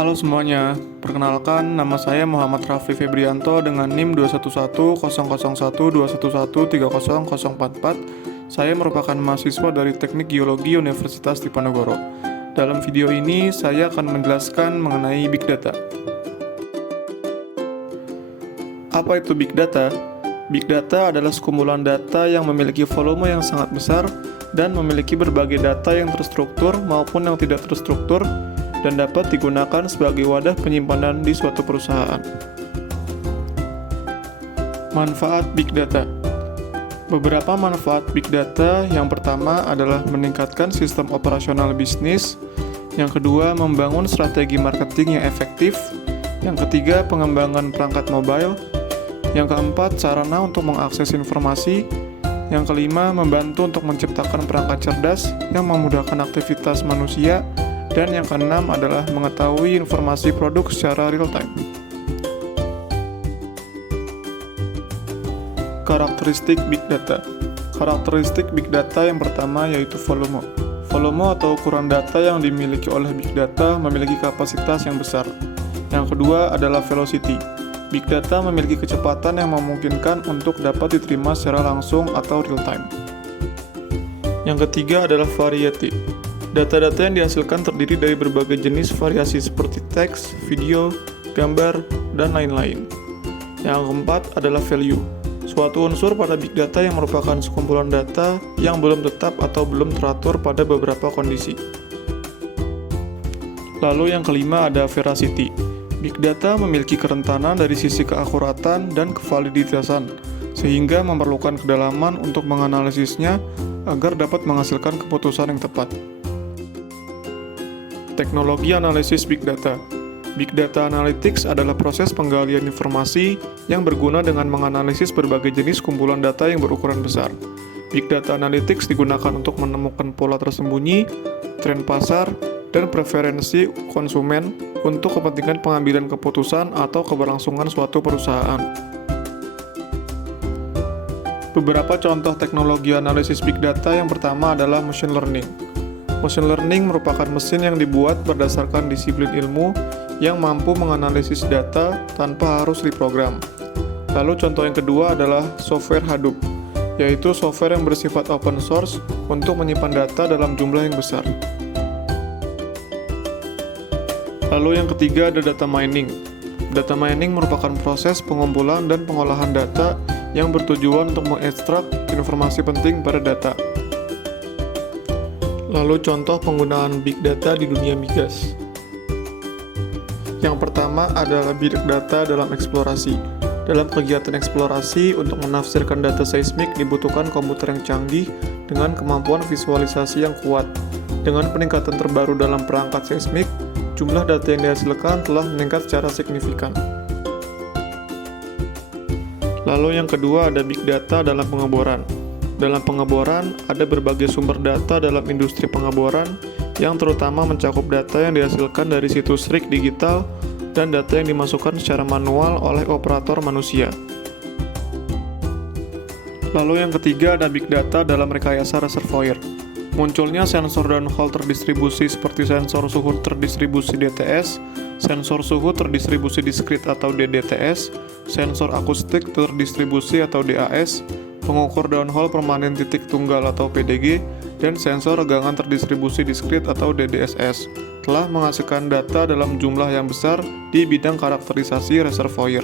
Halo semuanya, perkenalkan nama saya Muhammad Raffi Febrianto dengan NIM 2110012113044. Saya merupakan mahasiswa dari Teknik Geologi Universitas Diponegoro. Dalam video ini, saya akan menjelaskan mengenai Big Data. Apa itu Big Data? Big Data adalah sekumpulan data yang memiliki volume yang sangat besar dan memiliki berbagai data yang terstruktur maupun yang tidak terstruktur dan dapat digunakan sebagai wadah penyimpanan di suatu perusahaan. Manfaat Big Data. Beberapa manfaat Big Data yang pertama adalah meningkatkan sistem operasional bisnis, yang kedua membangun strategi marketing yang efektif, yang ketiga pengembangan perangkat mobile, yang keempat sarana untuk mengakses informasi, yang kelima membantu untuk menciptakan perangkat cerdas yang memudahkan aktivitas manusia, dan yang keenam adalah mengetahui informasi produk secara real-time. Karakteristik Big Data. Karakteristik Big Data yang pertama yaitu volume. Volume atau ukuran data yang dimiliki oleh Big Data memiliki kapasitas yang besar. Yang kedua adalah velocity. Big Data memiliki kecepatan yang memungkinkan untuk dapat diterima secara langsung atau real-time. Yang ketiga adalah variety. Data-data yang dihasilkan terdiri dari berbagai jenis variasi seperti teks, video, gambar, dan lain-lain. Yang keempat adalah value, suatu unsur pada big data yang merupakan sekumpulan data yang belum tetap atau belum teratur pada beberapa kondisi. Lalu yang kelima ada veracity. Big data memiliki kerentanan dari sisi keakuratan dan kevaliditasan, sehingga memerlukan kedalaman untuk menganalisisnya agar dapat menghasilkan keputusan yang tepat. Teknologi analisis Big Data. Big Data Analytics adalah proses penggalian informasi yang berguna dengan menganalisis berbagai jenis kumpulan data yang berukuran besar. Big Data Analytics digunakan untuk menemukan pola tersembunyi, tren pasar, dan preferensi konsumen untuk kepentingan pengambilan keputusan atau keberlangsungan suatu perusahaan. Beberapa contoh teknologi analisis Big Data yang pertama adalah machine learning. Machine learning merupakan mesin yang dibuat berdasarkan disiplin ilmu yang mampu menganalisis data tanpa harus diprogram. Lalu contoh yang kedua adalah software Hadoop, yaitu software yang bersifat open source untuk menyimpan data dalam jumlah yang besar. Lalu yang ketiga ada data mining. Data mining merupakan proses pengumpulan dan pengolahan data yang bertujuan untuk mengekstrak informasi penting pada data. Lalu contoh penggunaan Big Data di dunia migas. Yang pertama adalah Big Data dalam eksplorasi. Dalam kegiatan eksplorasi, untuk menafsirkan data seismik dibutuhkan komputer yang canggih dengan kemampuan visualisasi yang kuat. Dengan peningkatan terbaru dalam perangkat seismik, jumlah data yang dihasilkan telah meningkat secara signifikan. Lalu yang kedua ada Big Data dalam pengeboran. Dalam pengeboran, ada berbagai sumber data dalam industri pengeboran yang terutama mencakup data yang dihasilkan dari situs rig digital dan data yang dimasukkan secara manual oleh operator manusia. Lalu yang ketiga ada Big Data dalam rekayasa reservoir. Munculnya sensor downhole terdistribusi seperti sensor suhu terdistribusi DTS, sensor suhu terdistribusi diskrit atau DDTS, sensor akustik terdistribusi atau DAS, pengukur downhole permanen titik tunggal atau PDG, dan sensor regangan terdistribusi diskrit atau DDSS, telah menghasilkan data dalam jumlah yang besar di bidang karakterisasi reservoir.